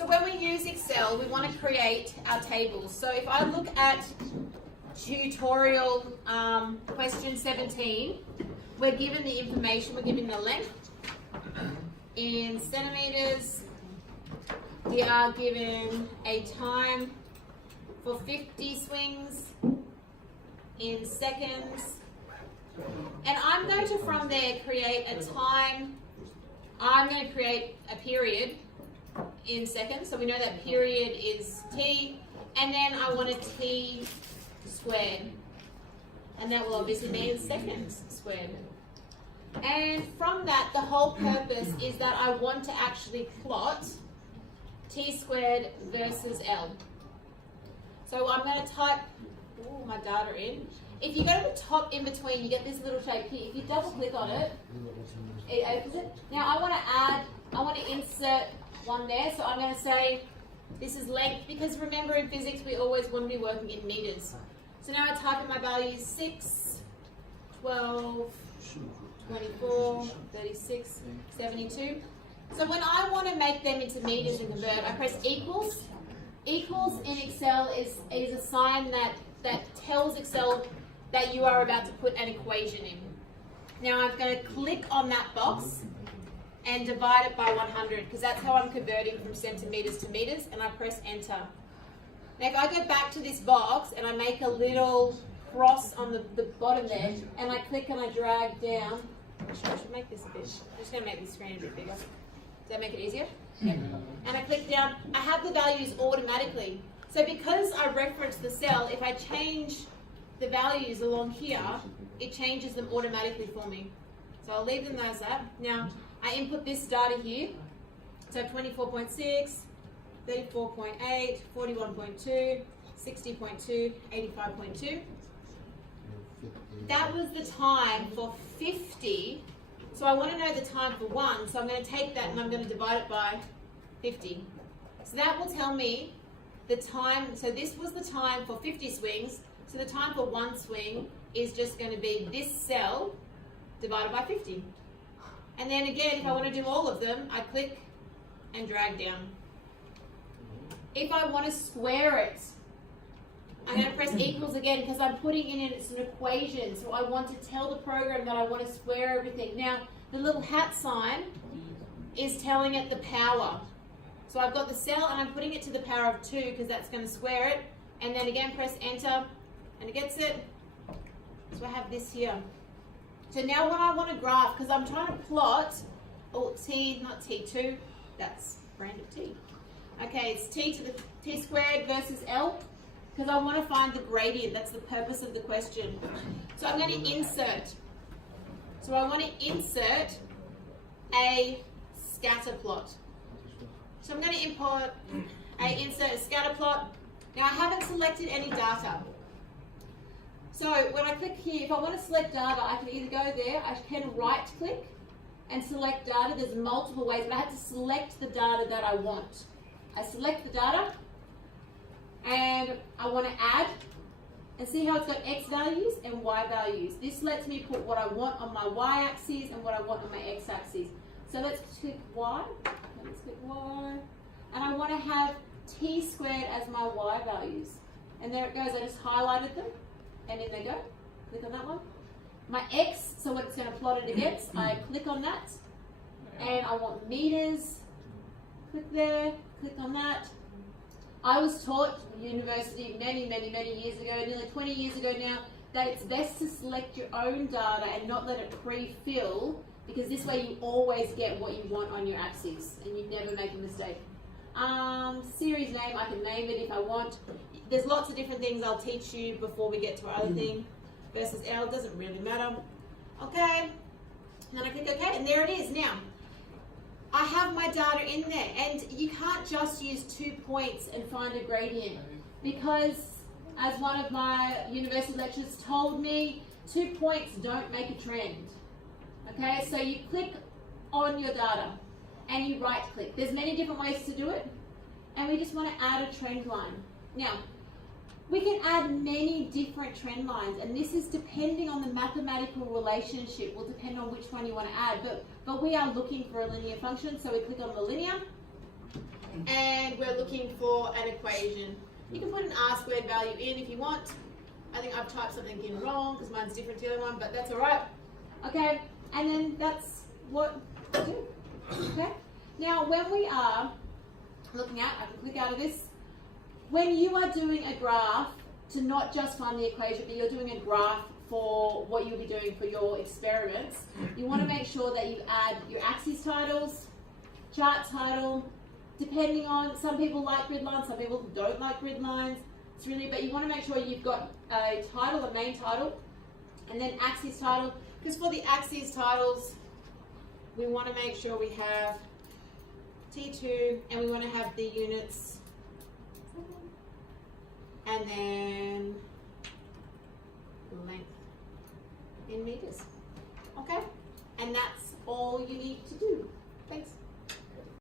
So when we use Excel, we want to create our tables. So if I look at tutorial question 17, we're given the information, we're given the length in centimeters. We are given a time for 50 swings in seconds. And I'm going to, from there, create a time. I'm going to create a period in seconds. So we know that period is t. And then I want a t squared. And that will obviously mean seconds squared. And from that, the whole purpose is that I want to actually plot t squared versus L. So I'm going to type my data in. If you go to the top in between, you get this little shape here. If you double click on it, it opens it. Now I want to insert one there. So I'm going to say this is length, because remember in physics we always want to be working in meters. So now I type in my values 6, 12, 24, 36, 72. So when I want to make them into meters and convert, I press equals. Equals in Excel is a sign that tells Excel that you are about to put an equation in. Now I'm going to click on that box and divide it by 100, because that's how I'm converting from centimeters to meters, and I press enter. Now if I go back to this box and I make a little cross on the bottom there, and I click and I drag down, I should make this a bit, I'm just going to make the screen a bit bigger. Does that make it easier? Yeah. And I click down, I have the values automatically. So because I reference the cell, if I change the values along here, it changes them automatically for me. So I'll leave them as that. Now, I input this data here. So 24.6, 34.8, 41.2, 60.2, 85.2. That was the time for 50. So I want to know the time for 1. So I'm going to take that and I'm going to divide it by 50. So that will tell me the time. So this was the time for 50 swings. So the time for 1 swing is just going to be this cell divided by 50. And then again, if I want to do all of them, I click and drag down. If I want to square it, I'm going to press equals again, because I'm putting in it's an equation. So I want to tell the program that I want to square everything. Now, the little hat sign is telling it the power. So I've got the cell and I'm putting it to the power of 2, because that's going to square it. And then again, press enter and it gets it. So I have this here. So now when I want to graph, because I'm trying to plot, t, not t2, that's random t. Okay, it's t to the t squared versus L, because I want to find the gradient. That's the purpose of the question. So I'm going to insert. So I want to insert a scatter plot. So I'm going to insert a scatter plot. Now I haven't selected any data. So when I click here, if I want to select data, I can either go there, I can right click and select data. There's multiple ways, but I have to select the data that I want. I select the data and I want to add, and see how it's got X values and Y values. This lets me put what I want on my Y axis and what I want on my X axis. So let's click Y, let's click Y, and I want to have T squared as my Y values. And there it goes, I just highlighted them, and in they go. Click on that one. My X, so what it's going to plot it against, I click on that, and I want meters, click there, click on that. I was taught at university many years ago, nearly 20 years ago now, that it's best to select your own data and not let it pre-fill, because this way you always get what you want on your axis and you never make a mistake. Series name, I can name it if I want. There's lots of different things I'll teach you before we get to our other thing. Versus L, doesn't really matter. Okay, and then I click OK, and there it is. Now, I have my data in there, and you can't just use 2 points and find a gradient, because as one of my university lecturers told me, 2 points don't make a trend. Okay, so you click on your data and you right click. There's many different ways to do it, and we just want to add a trend line. Now, we can add many different trend lines, and this is depending on the mathematical relationship, will depend on which one you want to add, but we are looking for a linear function, so we click on the linear, and we're looking for an equation. You can put an r squared value in if you want. I think I've typed something in wrong because mine's different to the other one, but that's alright. Okay, and then that's what we do. Okay? Now, when we are looking at, I can click out of this, when you are doing a graph to not just find the equation, but you're doing a graph for what you'll be doing for your experiments, you want to make sure that you add your axis titles, chart title, depending on, some people like grid lines, some people don't like grid lines. It's really, but you want to make sure you've got a title, a main title, and then axis title, because for the axis titles, we want to make sure we have T2, and we want to have the units, and then length in meters. Okay? And that's all you need to do. Thanks.